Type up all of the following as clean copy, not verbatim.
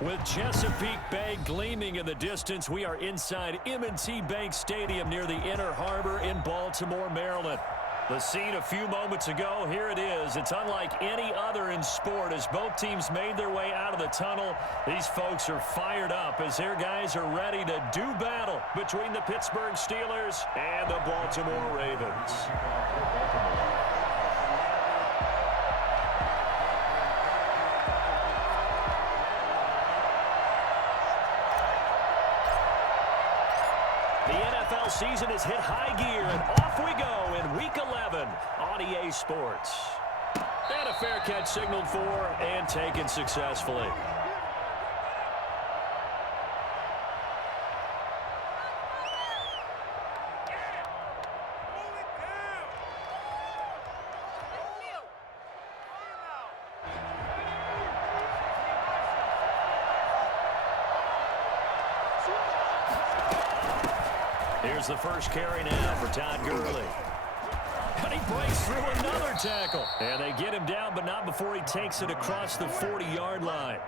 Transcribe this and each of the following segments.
With Chesapeake Bay gleaming in the distance, we are inside M&T Bank Stadium near the Inner Harbor in Baltimore, Maryland. The scene a few moments ago, here it is. It's unlike any other in sport as both teams made their way out of the tunnel. These folks are fired up as their guys are ready to do battle between the Pittsburgh Steelers and the Baltimore Ravens. The NFL season has hit high gear, and off we go in Week 11 on EA Sports. And a fair catch signaled for and taken successfully. Here's the first carry now for Todd Gurley. And he breaks through another tackle. And they get him down, but not before he takes it across the 40-yard line.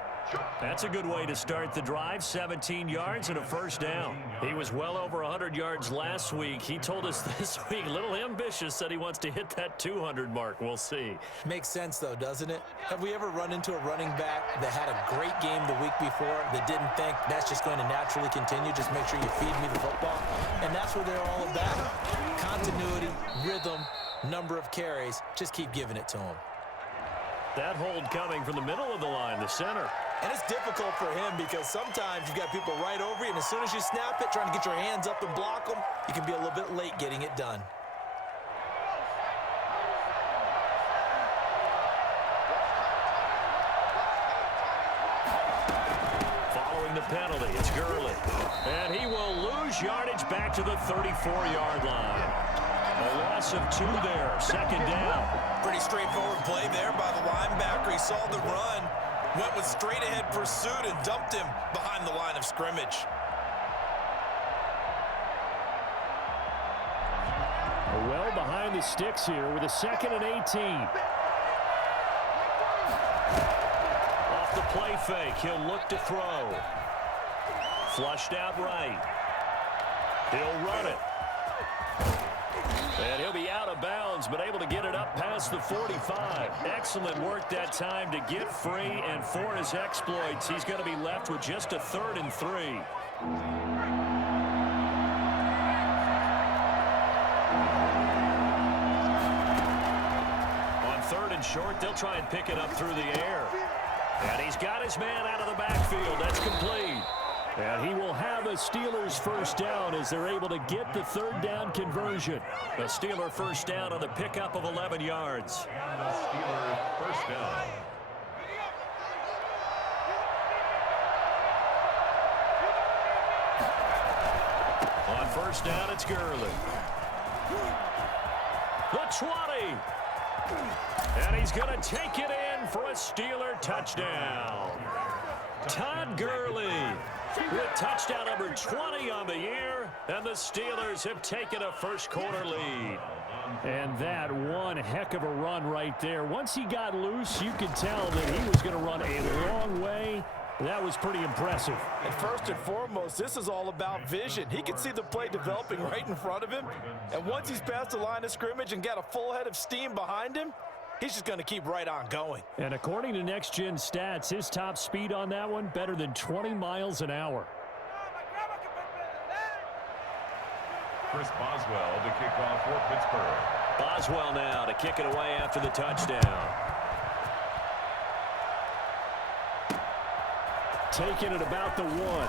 That's a good way to start the drive. 17 yards and a first down. He was well over 100 yards last week. He told us this week, a little ambitious, said he wants to hit that 200 mark. We'll see. Makes sense, though, doesn't it? Have we ever run into a running back that had a great game the week before that didn't think that's just going to naturally continue? Just make sure you feed me the football. And that's what they're all about. Continuity, rhythm, number of carries. Just keep giving it to him. That hold coming from the middle of the line, the center. And it's difficult for him because sometimes you've got people right over you, and as soon as you snap it, trying to get your hands up and block them, you can be a little bit late getting it done. Following the penalty, it's Gurley. And he will lose yardage back to the 34-yard line. A loss of 2 there, second down. Pretty straightforward play there by the linebacker. He saw the run, went with straight-ahead pursuit, and dumped him behind the line of scrimmage. Well behind the sticks here with a 2nd and 18. Off the play fake, he'll look to throw. Flushed out right. He'll run it. And he'll be out of bounds, but able to get it up past the 45. Excellent work that time to get free, and for his exploits, he's going to be left with just a 3rd and 3. On 3rd and short, they'll try and pick it up through the air. And he's got his man out of the backfield. That's complete. And he will have a Steelers first down as they're able to get the 3rd down conversion. A Steeler first down on the pickup of 11 yards. Steelers first down. On first down, it's Gurley. The 20. And he's going to take it in for a Steeler touchdown. Todd Gurley with touchdown number 20 on the year, and the Steelers have taken a first-quarter lead. And that one heck of a run right there. Once he got loose, you could tell that he was going to run a long way. That was pretty impressive. And first and foremost, this is all about vision. He can see the play developing right in front of him, and once he's past the line of scrimmage and got a full head of steam behind him, he's just going to keep right on going. And according to Next Gen Stats, his top speed on that one, better than 20 miles an hour. Chris Boswell to kick off for Pittsburgh. Boswell now to kick it away after the touchdown. Taking it about the 1.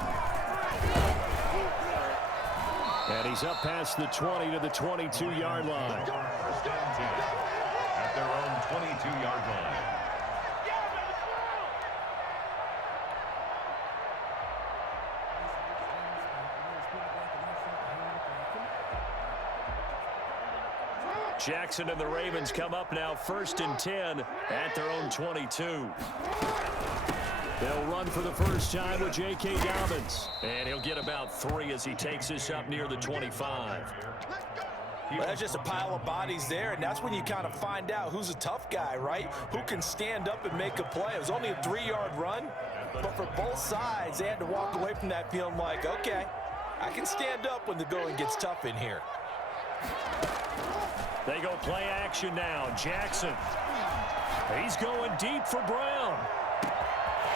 And he's up past the 20 to the 22-yard line. First down 10 at their own 22-yard line. Jackson and the Ravens come up now 1st and 10 at their own 22. They'll run for the first time with J.K. Dobbins. And he'll get about 3 as he takes this up near the 25. Well, that's just a pile of bodies there, and that's when you kind of find out who's a tough guy, right? Who can stand up and make a play. It was only a 3-yard run, But for both sides, they had to walk away from that feeling like, okay, I can stand up when the going gets tough in here. They go play action now. Jackson. He's going deep for Brown.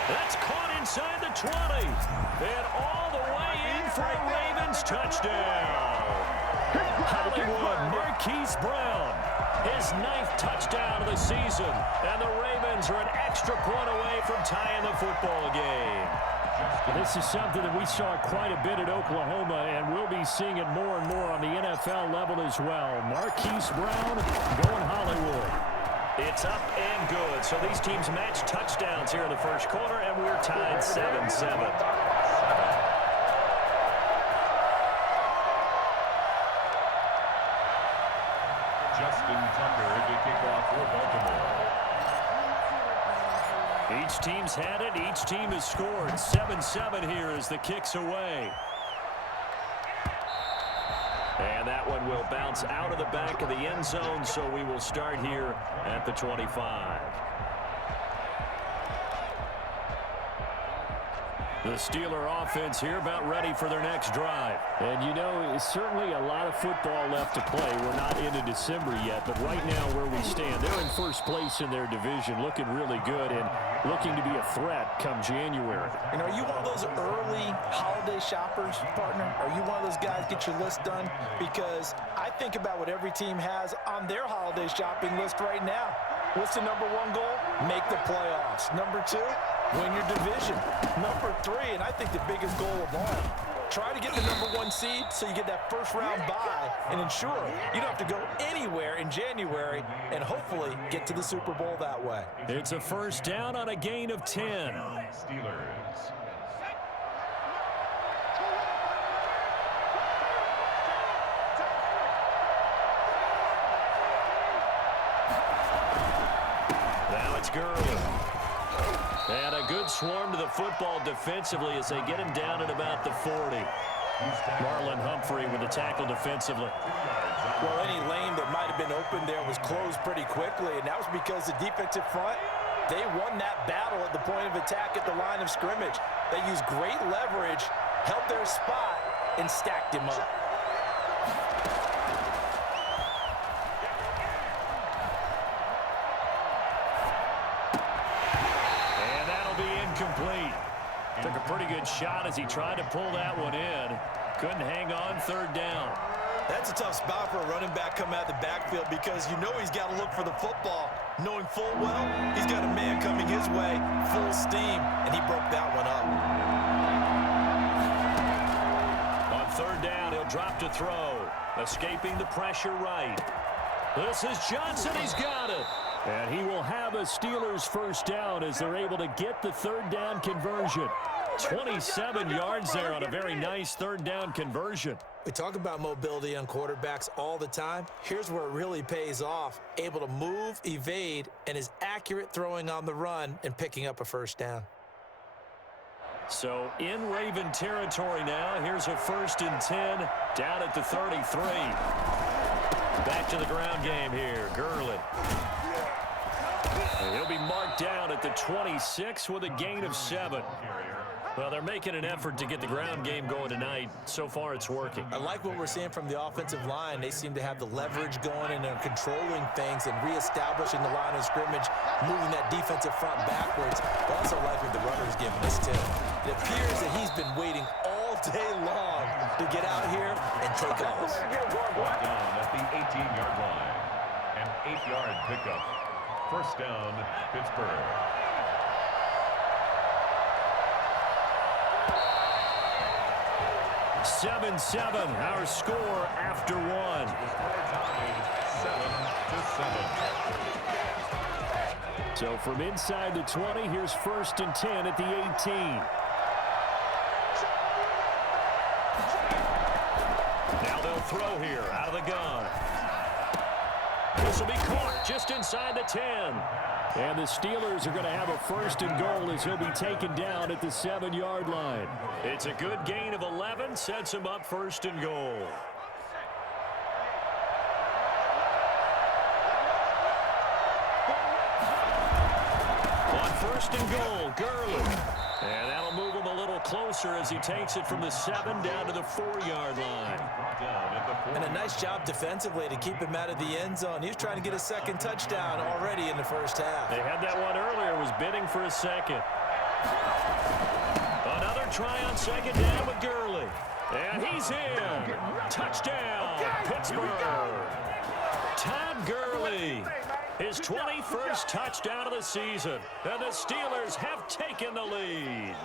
That's caught inside the 20. And all the way in for a Ravens touchdown. Hollywood, Marquise Brown. His 9th touchdown of the season. And the Ravens are an extra point away from tying the football game. This is something that we saw quite a bit at Oklahoma, and we'll be seeing it more and more on the NFL level as well. Marquise Brown going Hollywood. It's up and good. So these teams match touchdowns here in the first quarter, and we're tied 7-7. Justin Tucker to kick off for Baltimore. Each team's had it. Each team has scored. 7-7 here as the kick's away. And that one will bounce out of the back of the end zone, so we will start here at the 25. The Steeler offense here about ready for their next drive. And, you know, certainly a lot of football left to play. We're not into December yet, but right now where we stand, they're in first place in their division, looking really good and looking to be a threat come January. And are you one of those early holiday shoppers, partner? Are you one of those guys get your list done? Because I think about what every team has on their holiday shopping list right now. What's the number one goal? Make the playoffs. Number two, win your division. Number three, and I think the biggest goal of all, try to get the number one seed so you get that first round bye and ensure you don't have to go anywhere in January and hopefully get to the Super Bowl that way. It's a first down on a gain of 10. Steelers. Now it's Gurley. And a good swarm to the football defensively as they get him down at about the 40. Marlon Humphrey with the tackle defensively. Well, any lane that might have been open there was closed pretty quickly, and that was because the defensive front, they won that battle at the point of attack at the line of scrimmage. They used great leverage, held their spot, and stacked him up. Complete. Took a pretty good shot as he tried to pull that one in. Couldn't hang on third down. That's a tough spot for a running back coming out of the backfield because you know he's got to look for the football, knowing full well he's got a man coming his way, full steam, and he broke that one up. On third down, he'll drop to throw. Escaping the pressure right. This is Johnson. He's got it. And he will have a Steelers first down as they're able to get the third down conversion. 27 yards there on a very nice third down conversion. We talk about mobility on quarterbacks all the time. Here's where it really pays off. Able to move, evade, and is accurate throwing on the run and picking up a first down. So in Raven territory now. Here's a 1st and 10 down at the 33. Back to the ground game here. Gurley. And he'll be marked down at the 26 with a gain of 7. Well, they're making an effort to get the ground game going tonight. So far, it's working. I like what we're seeing from the offensive line. They seem to have the leverage going and they're controlling things and reestablishing the line of scrimmage, moving that defensive front backwards. But also like what the runner's giving us, too. It appears that he's been waiting all day long to get out here and take off. Brought down at the 18-yard line. An 8-yard pickup. First down, Pittsburgh. Seven, our score after one. 7-7. So from inside the 20, here's 1st and 10 at the 18. Now they'll throw here out of the gun. This will be caught just inside the 10. And the Steelers are going to have a 1st and goal as he'll be taken down at the 7-yard line. It's a good gain of 11, sets him up 1st and goal. On 1st and goal, Gurley. And that'll move him a little closer as he takes it from the 7 down to the 4-yard line. And a nice job defensively to keep him out of the end zone. He was trying to get a second touchdown already in the first half. They had that one earlier, was bidding for a second. Another try on second down with Gurley. And he's in. Touchdown, Pittsburgh. Todd Gurley, his 21st touchdown of the season. And the Steelers have taken the lead.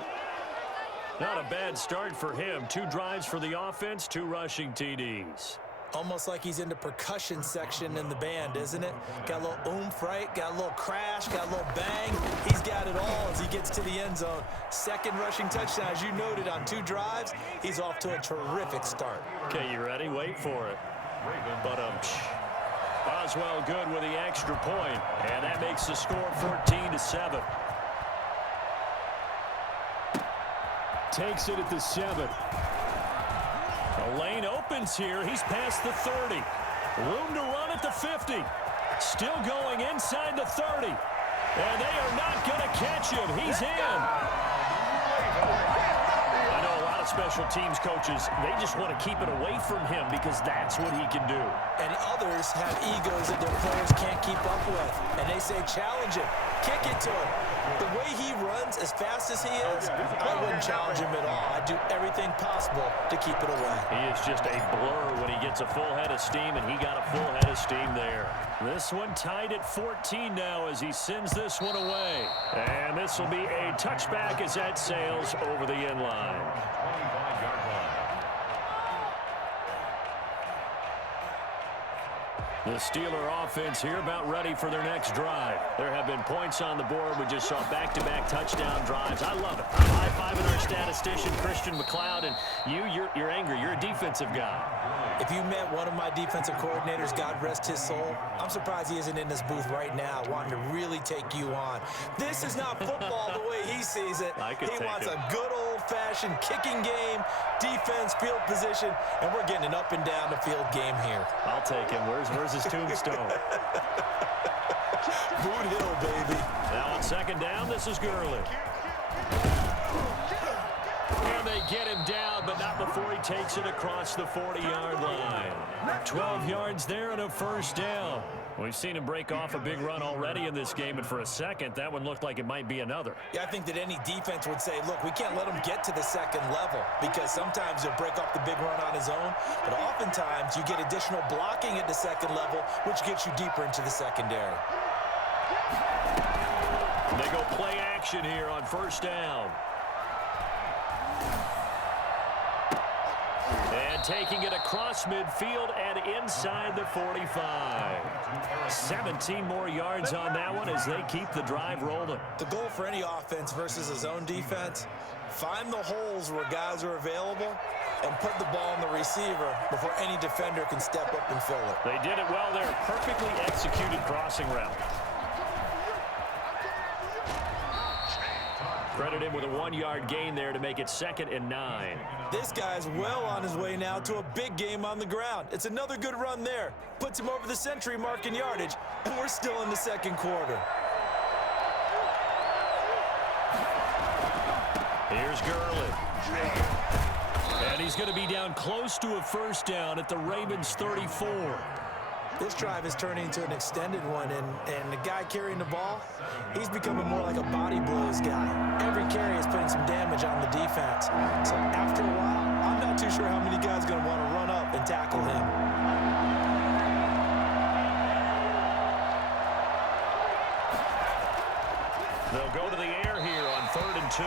Not a bad start for him. 2 drives for the offense, 2 rushing TDs. Almost like he's in the percussion section in the band, isn't it? Got a little oomph, right? Got a little crash, got a little bang. He's got it all as he gets to the end zone. Second rushing touchdown, as you noted, on 2 drives. He's off to a terrific start. Okay, you ready? Wait for it. But Boswell good with the extra point, and that makes the score 14-7. Takes it at the 7. The lane opens here. He's past the 30. Room to run at the 50. Still going inside the 30. And they are not going to catch him. He's in. I know a lot of special teams coaches, they just want to keep it away from him because that's what he can do. And others have egos that their players can't keep up with. And they say, challenge him. Kick it to him. The way he runs as fast as he is, I wouldn't challenge him at all. I'd do everything possible to keep it away. He is just a blur when he gets a full head of steam, and he got a full head of steam there. This one tied at 14 now as he sends this one away. And this will be a touchback as that sails over the end line. 25-yard line. The Steeler offense here about ready for their next drive. There have been points on the board. We just saw back-to-back touchdown drives. I love it. I'm high-fiving our statistician, Christian McLeod, and you're angry. You're a defensive guy. If you met one of my defensive coordinators, God rest his soul, I'm surprised he isn't in this booth right now wanting to really take you on. This is not football the way he sees it. He wants a good old-fashioned kicking game, defense, field position, and we're getting an up-and-down-the-field game here. I'll take him. Where's his tombstone? Boot Hill, baby. Now on second down, this is Gurley. And they get him down, but not before he takes it across the 40-yard line. 12 yards there and a first down. We've seen him break off a big run already in this game, and for a second, that one looked like it might be another. Yeah, I think that any defense would say, look, we can't let him get to the second level because sometimes he'll break off the big run on his own, but oftentimes you get additional blocking at the second level, which gets you deeper into the secondary. They go play action here on first down. And taking it across midfield and inside the 45. 17 more yards on that one as they keep the drive rolling. The goal for any offense versus a zone defense, find the holes where guys are available and put the ball in the receiver before any defender can step up and fill it. They did it well there. Perfectly executed crossing route. Credit him with a 1-yard gain there to make it 2nd and 9. This guy's well on his way now to a big game on the ground. It's another good run there. Puts him over the century mark in yardage, and we're still in the second quarter. Here's Gurley. And he's going to be down close to a first down at the Ravens 34. This drive is turning into an extended one, and the guy carrying the ball, he's becoming more like a body blows guy. Every carry is putting some damage on the defense. So after a while, I'm not too sure how many guys are going to want to run up and tackle him. They'll go to the air here on 3rd and 2.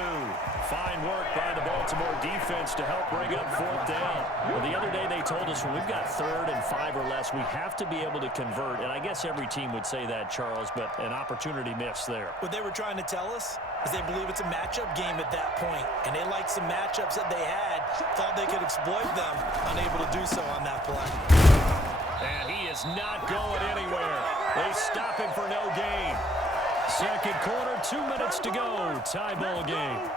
Fine work by the Baltimore defense to help bring up 4th down. Well, the other day they told us when we've got 3rd and 5 or less, we have to be able to convert. And I guess every team would say that, Charles, but an opportunity missed there. What they were trying to tell us is they believe it's a matchup game at that point, and they liked some matchups that they had, thought they could exploit them, unable to do so on that play. And he is not going anywhere. They stop him for no gain. Second quarter, 2 minutes to go. Tie ball game.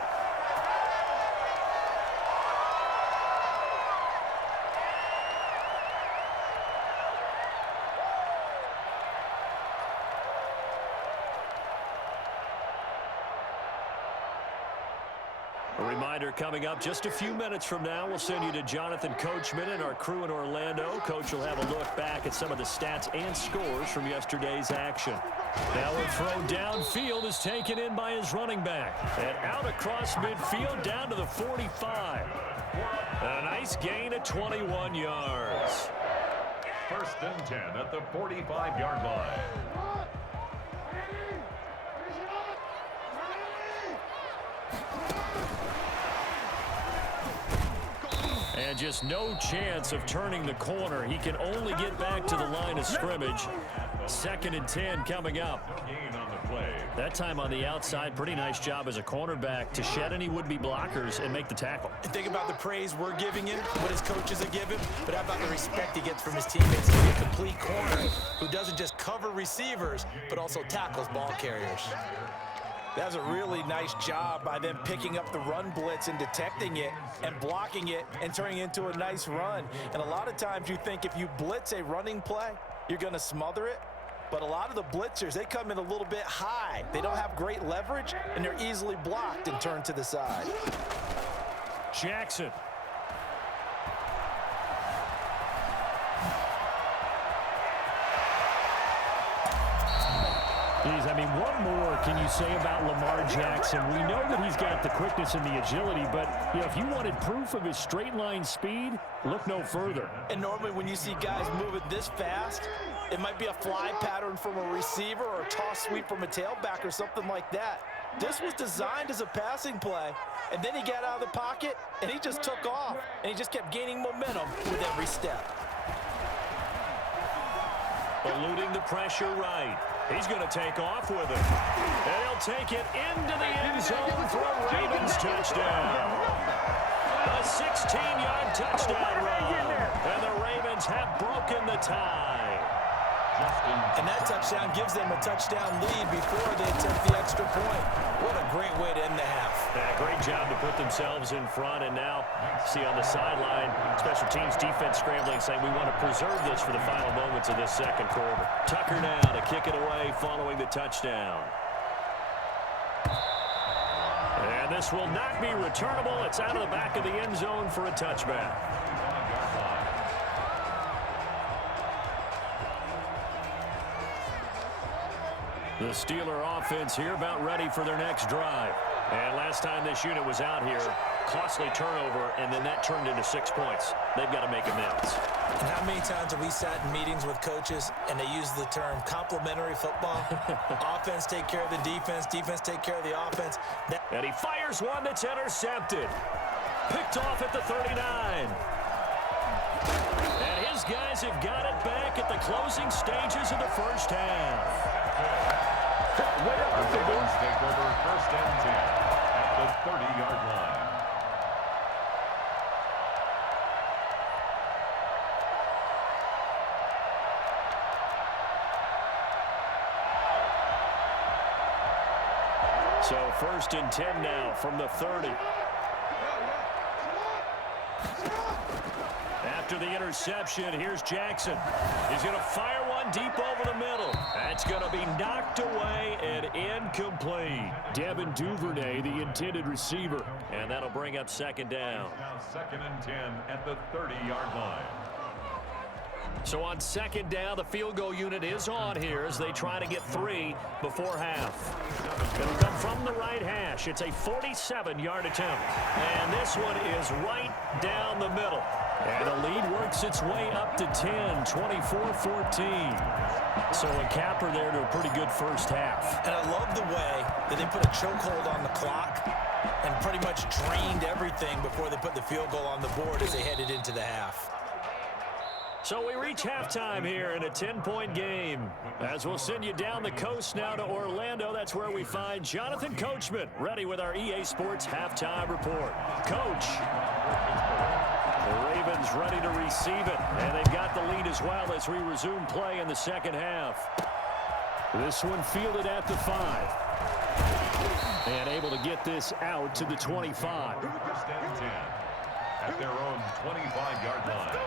A reminder coming up just a few minutes from now, we'll send you to Jonathan Coachman and our crew in Orlando. Coach will have a look back at some of the stats and scores from yesterday's action. Now a throw downfield is taken in by his running back. And out across midfield down to the 45. A nice gain of 21 yards. 1st and 10 at the 45-yard line. And just no chance of turning the corner. He can only get back to the line of scrimmage. 2nd and 10 coming up. Gain on the play. That time on the outside, pretty nice job as a cornerback to shed any would-be blockers and make the tackle. And think about the praise we're giving him, what his coaches are giving, but how about the respect he gets from his teammates? He's a complete corner who doesn't just cover receivers, but also tackles ball carriers. That's a really nice job by them picking up the run blitz and detecting it and blocking it and turning it into a nice run. And a lot of times you think if you blitz a running play, you're going to smother it. But a lot of the blitzers, they come in a little bit high. They don't have great leverage, and they're easily blocked and turned to the side. Jackson. Geez, I mean, what more can you say about Lamar Jackson? We know that he's got the quickness and the agility, but you know, if you wanted proof of his straight line speed, look no further. And normally when you see guys moving this fast, it might be a fly pattern from a receiver or a toss sweep from a tailback or something like that. This was designed as a passing play, and then he got out of the pocket, and he just took off, and he just kept gaining momentum with every step. Eluding the pressure right. He's going to take off with it. And he'll take it into the end zone for a Ravens touchdown. A 16-yard touchdown run. And the Ravens have broken the tie. And that touchdown gives them a touchdown lead before they attempt the extra point. What a great way to end the half. Yeah, great job to put themselves in front. And now, see on the sideline, special teams defense scrambling, saying we want to preserve this for the final moments of this second quarter. Tucker now to kick it away following the touchdown. And this will not be returnable. It's out of the back of the end zone for a touchback. The Steeler offense here about ready for their next drive. And last time this unit was out here, costly turnover, and then that turned into 6 points. They've got to make amends. And how many times have we sat in meetings with coaches and they use the term complementary football? Offense take care of the defense, defense take care of the offense. And he fires one that's intercepted. Picked off at the 39. And his guys have got it back at the closing stages of the first half. The Ravens take over 1st and 10 at the 30-yard line. So 1st and 10 now from the 30. After the interception, here's Jackson. He's going to fire one deep over the middle. That's going to be knocked away and incomplete. Devin Duvernay, the intended receiver. And that'll bring up 2nd down. Now 2nd and 10 at the 30-yard line. So on 2nd down, the field goal unit is on here as they try to get 3 before half. It'll come from the right hash. It's a 47-yard attempt. And this one is right down the middle. And the lead works its way up to 10, 24-14. So a capper there to a pretty good first half. And I love the way that they put a chokehold on the clock and pretty much drained everything before they put the field goal on the board as they headed into the half. So we reach halftime here in a 10-point game. As we'll send you down the coast now to Orlando, that's where we find Jonathan Coachman, ready with our EA Sports halftime report. Coach, the Ravens ready to receive it, and they've got the lead as well as we resume play in the second half. This one fielded at the 5. And able to get this out to the 25. 1st and 10 at their own 25-yard line.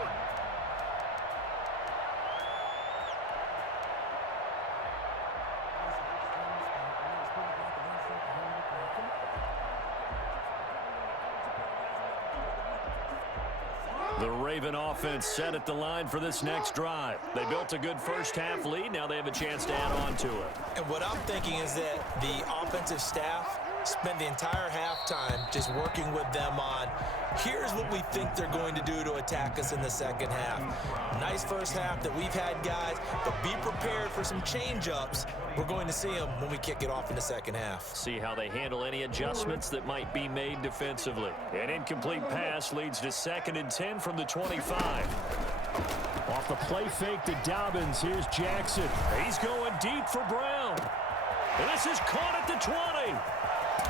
The Raven offense set at the line for this next drive. They built a good first-half lead. Now they have a chance to add on to it. And what I'm thinking is that the offensive staff spent the entire halftime just working with them on, here's what we think they're going to do to attack us in the second half. Nice first half that we've had, guys, but be prepared for some change-ups. We're going to see them when we kick it off in the second half. See how they handle any adjustments that might be made defensively. An incomplete pass leads to 2nd and 10 from the 25. Off the play fake to Dobbins. Here's Jackson. He's going deep for Brown. And this is caught at the 20.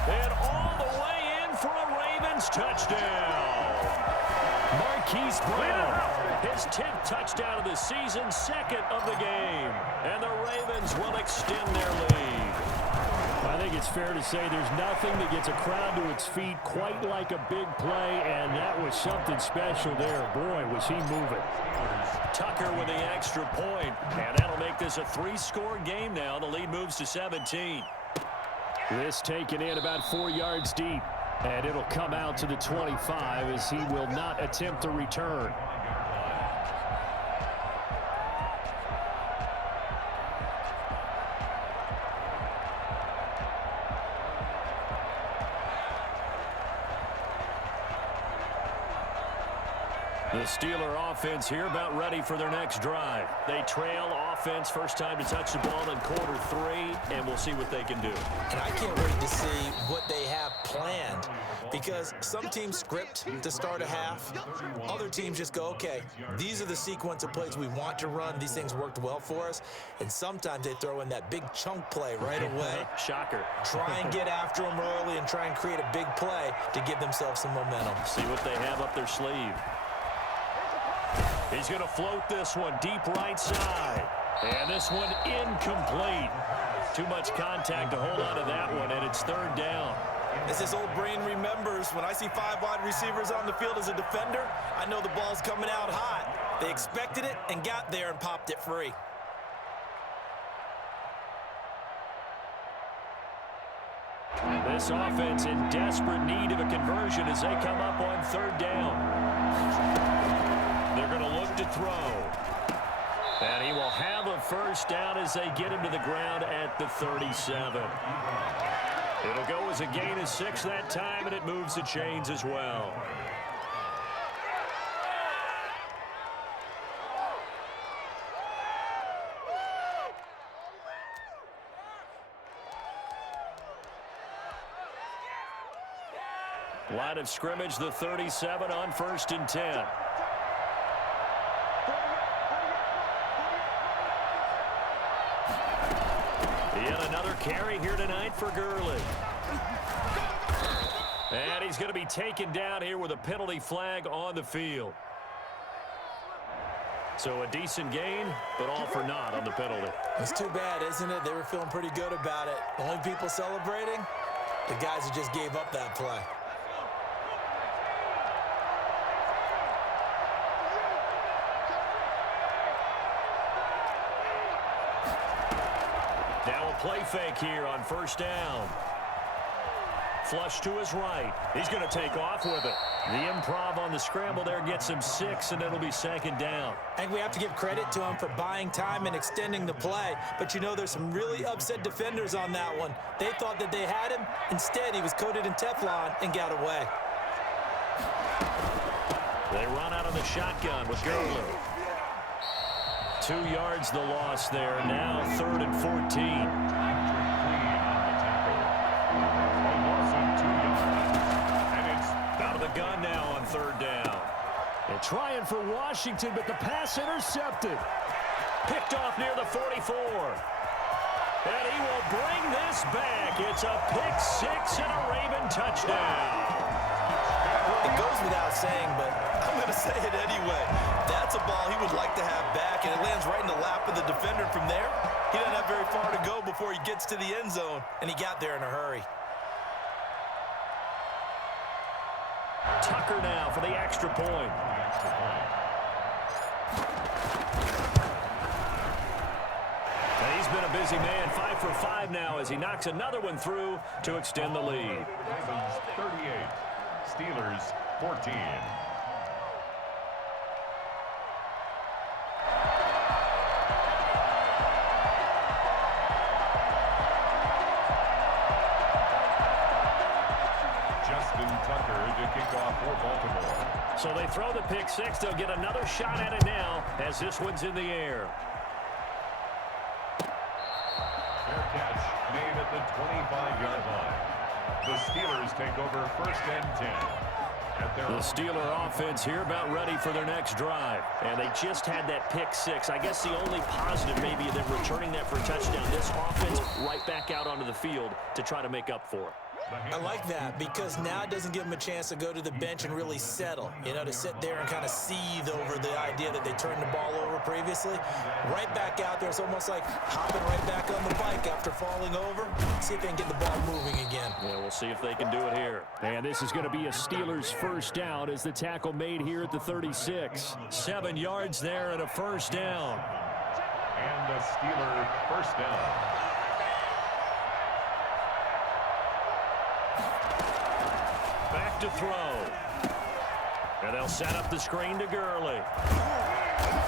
And all the way in for a Ravens touchdown. Marquise Brown, his 10th touchdown of the season, 2nd of the game. And the Ravens will extend their lead. I think it's fair to say there's nothing that gets a crowd to its feet quite like a big play, and that was something special there. Boy, was he moving. Tucker with the extra point, and that'll make this a 3-score game now. The lead moves to 17. This taken in about 4 yards deep, and it'll come out to the 25 as he will not attempt to return. The Steeler offense here about ready for their next drive. They trail offense, first time to touch the ball in quarter 3, and we'll see what they can do. And I can't wait to see what they have planned, because some teams script to start a half. Other teams just go, okay, these are the sequence of plays we want to run. These things worked well for us. And sometimes they throw in that big chunk play right away. Shocker. Try and get after them early and try and create a big play to give themselves some momentum. See what they have up their sleeve. He's going to float this one deep right side. And this one incomplete. Too much contact to hold on to that one, and it's 3rd down. As this old brain remembers, when I see 5 wide receivers on the field as a defender, I know the ball's coming out hot. They expected it and got there and popped it free. This offense in desperate need of a conversion as they come up on 3rd down. They're going to look to throw. And he will have a first down as they get him to the ground at the 37. It'll go as a gain of 6 that time, and it moves the chains as well. Line of scrimmage, the 37 on 1st and 10. Yet another carry here tonight for Gurley. And he's going to be taken down here with a penalty flag on the field. So a decent gain, but all for naught on the penalty. It's too bad, isn't it? They were feeling pretty good about it. The only people celebrating, the guys who just gave up that play. Now a play fake here on 1st down. Flush to his right. He's going to take off with it. The improv on the scramble there gets him 6, and it'll be 2nd down. I think we have to give credit to him for buying time and extending the play. But you know, there's some really upset defenders on that one. They thought that they had him. Instead, he was coated in Teflon and got away. They run out of the shotgun with Gurley. 2 yards the loss there. Now 3rd and 14. Gun now on 3rd down. They're trying for Washington, but the pass intercepted. Picked off near the 44. And he will bring this back. It's a pick 6 and a Raven touchdown. It goes without saying, but I'm going to say it anyway. That's a ball he would like to have back, and it lands right in the lap of the defender from there. He doesn't have very far to go before he gets to the end zone, and he got there in a hurry. Tucker now for the extra point. And he's been a busy man, 5 for 5 now as he knocks another one through to extend the lead. Ravens 38, Steelers 14. to kick off for Baltimore. So they throw the pick six. They'll get another shot at it now as this one's in the air. Fair catch made at the 25-yard line. The Steelers take over 1st and 10. The Steeler offense here about ready for their next drive. And they just had that pick six. I guess the only positive maybe them returning that for a touchdown. This offense right back out onto the field to try to make up for it. I like that because now it doesn't give them a chance to go to the bench and really settle, to sit there and kind of seethe over the idea that they turned the ball over previously. Right back out there, it's almost like hopping right back on the bike after falling over. See if they can get the ball moving again. Yeah, we'll see if they can do it here. And this is going to be a Steelers first down as the tackle made here at the 36. 7 yards there and a first down. And a Steeler first down. Back to throw. And they'll set up the screen to Gurley.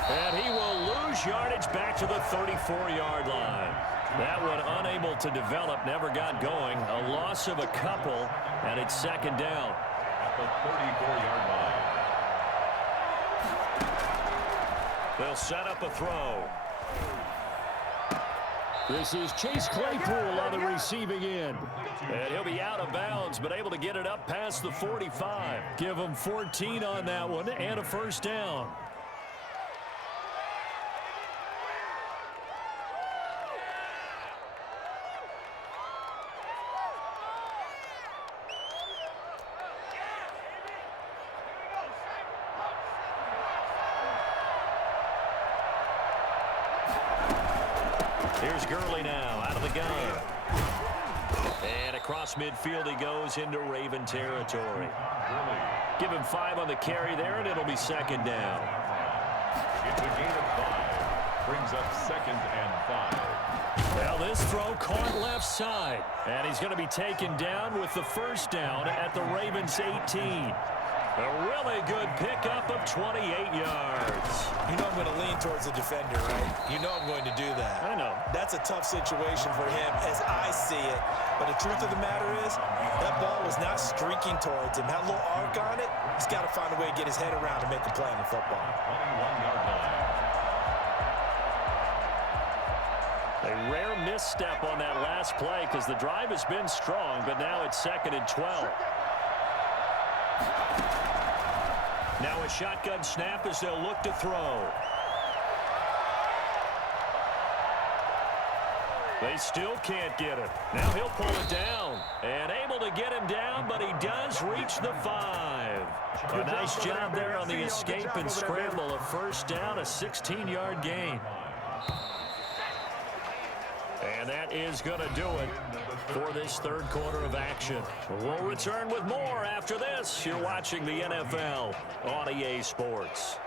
And he will lose yardage back to the 34-yard line. That one unable to develop, never got going. A loss of a couple, and it's second down. At the 34-yard line. They'll set up a throw. This is Chase Claypool on the receiving end. And he'll be out of bounds, but able to get it up past the 45. Give him 14 on that one and a first down. Here's Gurley now out of the gun. And across midfield he goes into Raven territory. Give him 5 on the carry there, and it'll be second down. It's a gain of 5. Brings up 2nd and 5. Well, this throw caught left side. And he's going to be taken down with the first down at the Ravens 18. A really good pickup of 28 yards. You know I'm going to lean towards the defender, right? You know I'm going to do that. I know. That's a tough situation for him as I see it. But the truth of the matter is, that ball was not streaking towards him. Had a little arc on it. He's got to find a way to get his head around and make a play in the football. 21-yard line. A rare misstep on that last play because the drive has been strong, but now it's 2nd and 12. Now a shotgun snap as they'll look to throw. They still can't get it. Now he'll pull it down. And able to get him down, but he does reach the 5. A nice job there on the escape and scramble. A first down, a 16-yard gain. And that is going to do it for this third quarter of action. We'll return with more after this. You're watching the NFL on EA Sports.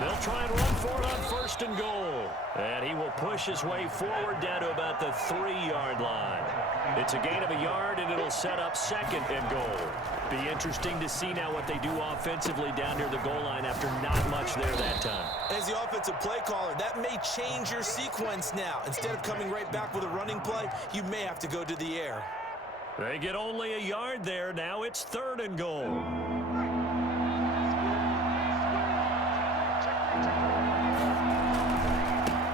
They'll try and run for it on 1st and goal. And he will push his way forward down to about the 3-yard line. It's a gain of a yard, and it'll set up 2nd and goal. Be interesting to see now what they do offensively down near the goal line after not much there that time. As the offensive play caller, that may change your sequence now. Instead of coming right back with a running play, you may have to go to the air. They get only a yard there. Now it's 3rd and goal.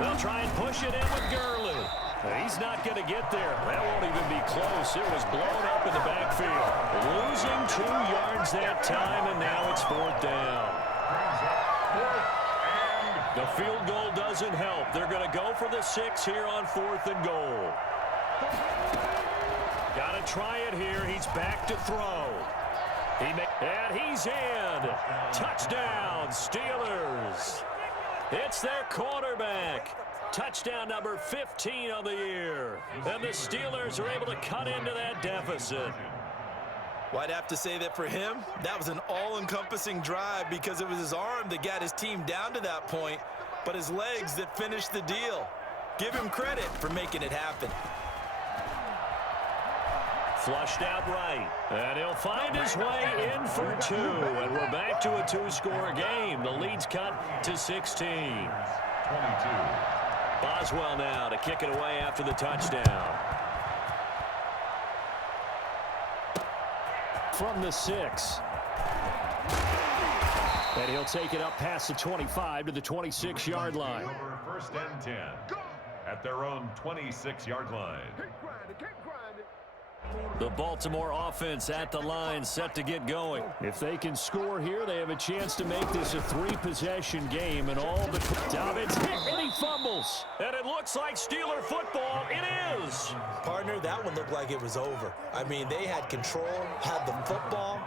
They'll try and push it in with Gurley. He's not going to get there. That won't even be close. It was blown up in the backfield. Losing 2 yards that time, and now it's 4th down. The field goal doesn't help. They're going to go for the 6 here on 4th and goal. Got to try it here. He's back to throw. And he's in. Touchdown, Steelers. It's their quarterback. Touchdown number 15 on the year. And the Steelers are able to cut into that deficit. Well, I'd have to say that for him, that was an all-encompassing drive because it was his arm that got his team down to that point, but his legs that finished the deal. Give him credit for making it happen. Flushed out right. And he'll find his way in for 2. And we're back to a 2-score game. The lead's cut to 16. 22. Boswell now to kick it away after the touchdown. From the 6. And he'll take it up past the 25 to the 26-yard line. First and 10 at their own 26-yard line. The Baltimore offense at the line, set to get going. If they can score here, they have a chance to make this a 3-possession game. And all the Dobbins hit, and he fumbles. And it looks like Steeler football. It is. Partner, that one looked like it was over. I mean, they had control, had the football,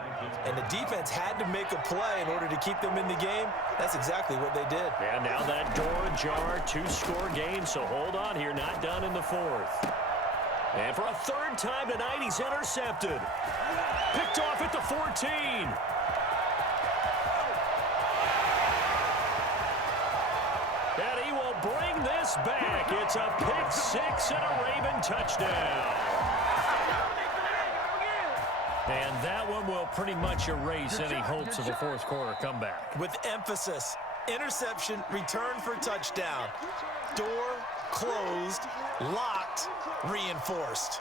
and the defense had to make a play in order to keep them in the game. That's exactly what they did. And now that door ajar, 2-score game, so hold on here, not done in the 4th. And for a 3rd time tonight, he's intercepted. Picked off at the 14. And he will bring this back. It's a pick 6 and a Raven touchdown. And that one will pretty much erase any hopes of a 4th-quarter comeback. With emphasis, interception, return for touchdown. Door closed, locked, reinforced.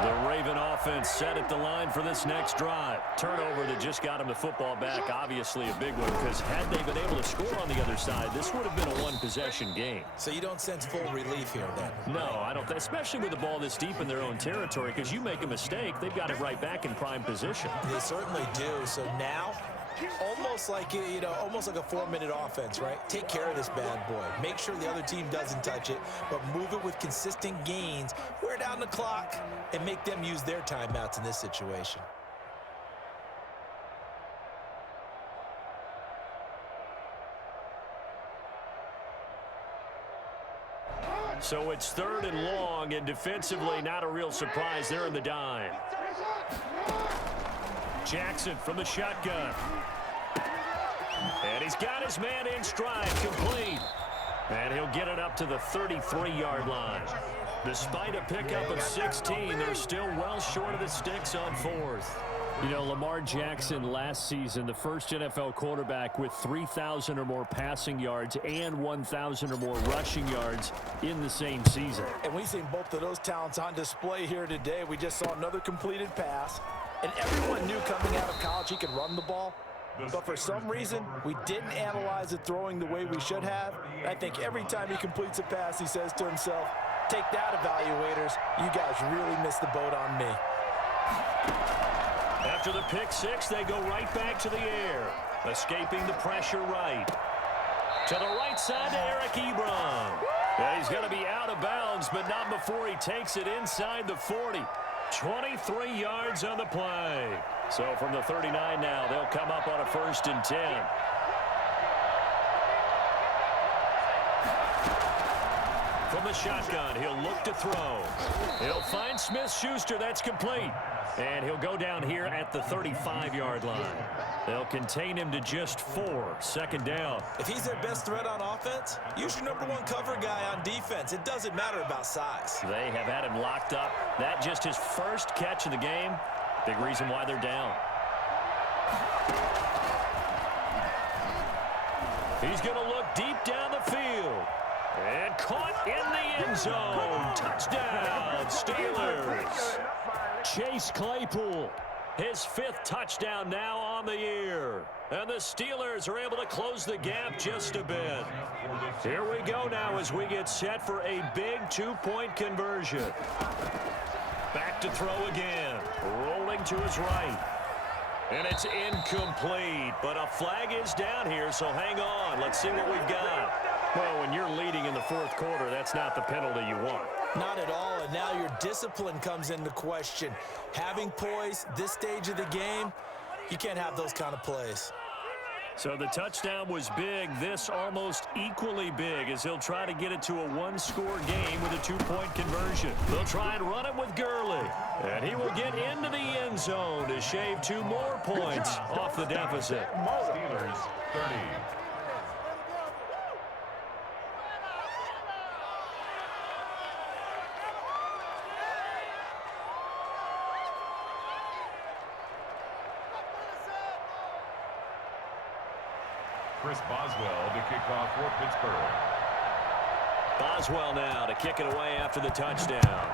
The Raven offense set at the line for this next drive. Turnover that just got him the football back. Obviously a big one, because had they been able to score on the other side, this would have been a 1-possession game. So you don't sense full relief here then? No, I don't. Especially with the ball this deep in their own territory, because you make a mistake, they've got it right back in prime position. They certainly do. So now, almost like a 4-minute offense, right? Take care of this bad boy. Make sure the other team doesn't touch it, but move it with consistent gains. Wear down the clock and make them use their timeouts in this situation. So it's 3rd and long, and defensively not a real surprise. They're in the dime. Jackson from the shotgun. And he's got his man in stride, complete. And he'll get it up to the 33-yard line. Despite a pickup of 16, they're still well short of the sticks on 4th. You know, Lamar Jackson last season, the first NFL quarterback with 3,000 or more passing yards and 1,000 or more rushing yards in the same season. And we've seen both of those talents on display here today. We just saw another completed pass. And everyone knew coming out of college he could run the ball. But for some reason, we didn't analyze it throwing the way we should have. I think every time he completes a pass, he says to himself, take that, evaluators. You guys really missed the boat on me. After the pick 6, they go right back to the air. Escaping the pressure right. To the right side to Eric Ebron. Yeah, he's going to be out of bounds, but not before he takes it inside the 40. 23 yards on the play. So from the 39 now, they'll come up on a 1st and 10. From the shotgun, he'll look to throw. He'll find Smith-Schuster. That's complete. And he'll go down here at the 35-yard line. They'll contain him to just 4. 2nd down. If he's their best threat on offense, use your #1 cover guy on defense. It doesn't matter about size. They have had him locked up. That just his first catch of the game. Big reason why they're down. He's going to look deep down the field. And caught in the end zone. Touchdown, Steelers. Chase Claypool. His 5th touchdown now on the year. And the Steelers are able to close the gap just a bit. Here we go now as we get set for a big 2-point conversion. Back to throw again. Rolling to his right. And it's incomplete. But a flag is down here, so hang on. Let's see what we've got. Well, when you're leading in the 4th quarter, that's not the penalty you want. Not at all, and now your discipline comes into question. Having poise this stage of the game, you can't have those kind of plays. So the touchdown was big. This almost equally big as he'll try to get it to a one-score game with a two-point conversion. They'll try and run it with Gurley. And he will get into the end zone to shave 2 more points off the deficit. Steelers 30. Chris Boswell to kick off for Pittsburgh. Boswell now to kick it away after the touchdown.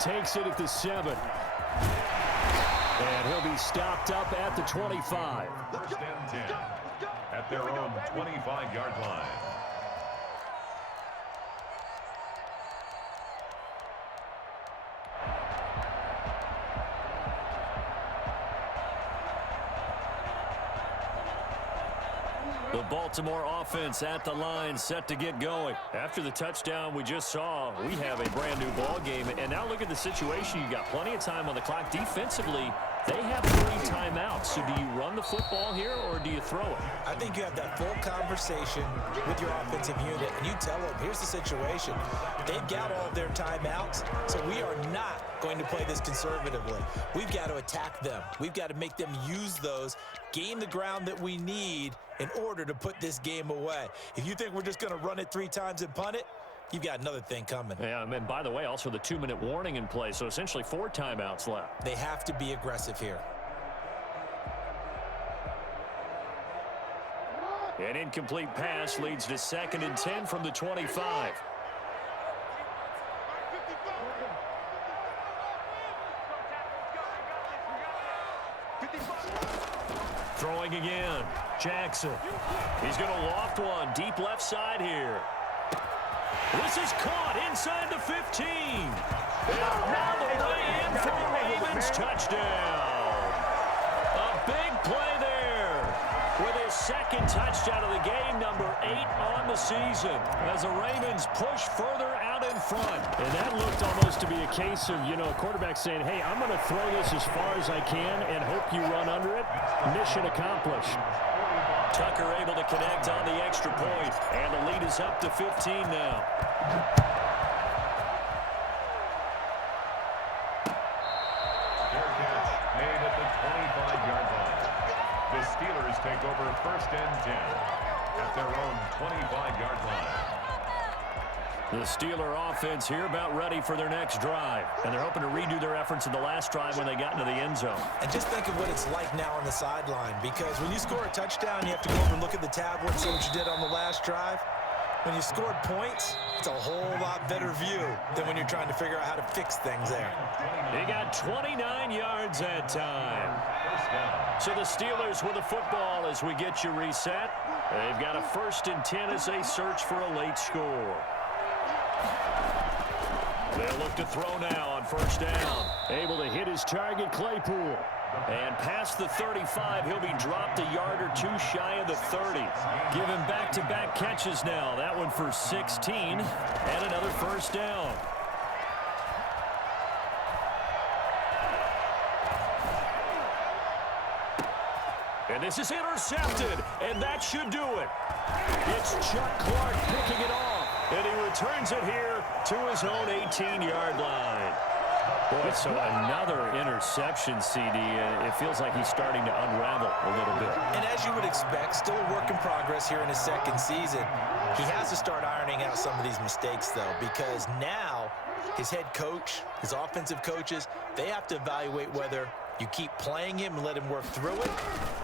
Takes it at the 7. And he'll be stopped up at the 25. First and 10 at their own 25-yard line. The Baltimore offense at the line, set to get going. After the touchdown we just saw, we have a brand new ball game. And now look at the situation. You've got plenty of time on the clock. Defensively, they have 3 timeouts. So do you run the football here or do you throw it? I think you have that full conversation with your offensive unit, and you tell them, here's the situation. They've got all of their timeouts, so we are not going to play this conservatively. We've got to attack them. We've got to make them use those, gain the ground that we need in order to put this game away. If you think we're just going to run it 3 times and punt it, you've got another thing coming. Yeah, and by the way, also the 2-minute warning in play, so essentially 4 timeouts left. They have to be aggressive here. An incomplete pass leads to 2nd and 10 from the 25. Throwing again. Jackson. He's going to loft one deep left side here. This is caught inside the 15. And now the way in for a Ravens touchdown. A big play there with his 2nd touchdown of the game, number 8 on the season, as the Ravens push further out in front. And that looked almost to be a case of, a quarterback saying, hey, I'm going to throw this as far as I can and hope you run under it. Mission accomplished. Tucker able to connect on the extra point, and the lead is up to 15 now. Fair catch made at the 25-yard line. The Steelers take over 1st and 10 at their own 25-yard line. The Steeler offense here about ready for their next drive. And they're hoping to redo their efforts in the last drive when they got into the end zone. And just think of what it's like now on the sideline, because when you score a touchdown, you have to go over and look at the tablet and see what you did on the last drive. When you scored points, it's a whole lot better view than when you're trying to figure out how to fix things there. He got 29 yards that time. So the Steelers with the football as we get you reset. They've got a 1st and 10 as they search for a late score. They'll look to throw now on 1st down. Able to hit his target, Claypool. And past the 35, he'll be dropped a yard or 2 shy of the 30. Give him back-to-back catches now. That one for 16 and another 1st down. And this is intercepted, and that should do it. It's Chuck Clark picking it off, and he returns it here to his own 18-yard line. Boy, so another interception, CD. It feels like he's starting to unravel a little bit. And as you would expect, still a work in progress here in his 2nd season. He has to start ironing out some of these mistakes, though, because now his head coach, his offensive coaches, they have to evaluate whether you keep playing him and let him work through it,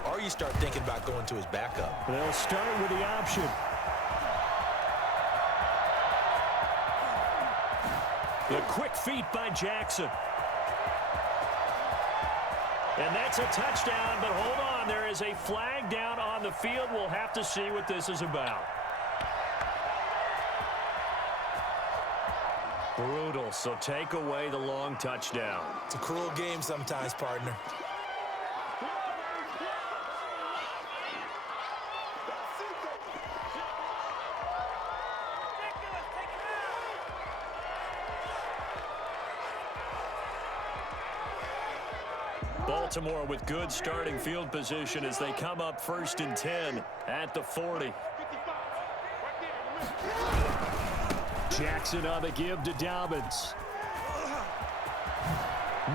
or you start thinking about going to his backup. They'll start with the option. The quick feet by Jackson. And that's a touchdown, but hold on. There is a flag down on the field. We'll have to see what this is about. Brutal, so take away the long touchdown. It's a cruel game sometimes, partner. Baltimore with good starting field position as they come up 1st and 10 at the 40. Jackson on the give to Dobbins.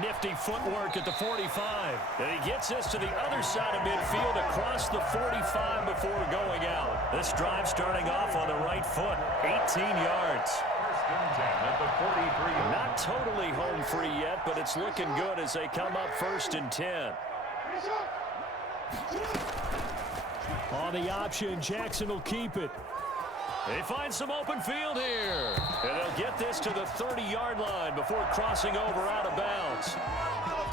Nifty footwork at the 45. And he gets this to the other side of midfield across the 45 before going out. This drive starting off on the right foot. 18 yards. 1st and 10 at the 43. Not totally home free yet, but it's looking good as they come up 1st and 10. On the option, Jackson will keep it. They find some open field here. And they'll get this to the 30-yard line before crossing over out of bounds.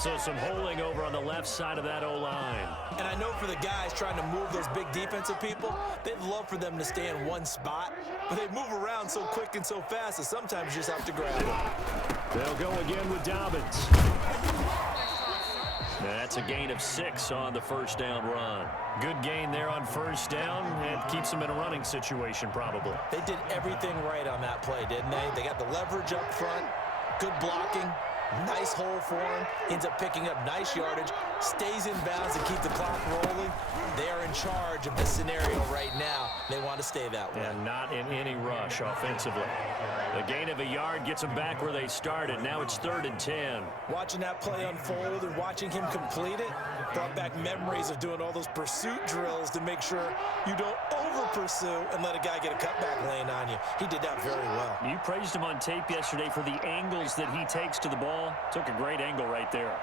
So some holding over on the left side of that O-line. And I know for the guys trying to move those big defensive people, they'd love for them to stay in one spot, but they move around so quick and so fast that sometimes you just have to grab them. They'll go again with Dobbins. That's a gain of 6 on the first down run. Good gain there on first down and keeps them in a running situation probably. They did everything right on that play, didn't they? They got the leverage up front, good blocking, nice hole for him, ends up picking up nice yardage, stays in bounds and keep the clock rolling. They are in charge of this scenario right now. They want to stay that way. And not in any rush offensively. The gain of a yard gets them back where they started. Now it's 3rd and 10. Watching that play unfold and watching him complete it brought back memories of doing all those pursuit drills to make sure you don't over-pursue and let a guy get a cutback lane on you. He did that very well. You praised him on tape yesterday for the angles that he takes to the ball. Took a great angle right there.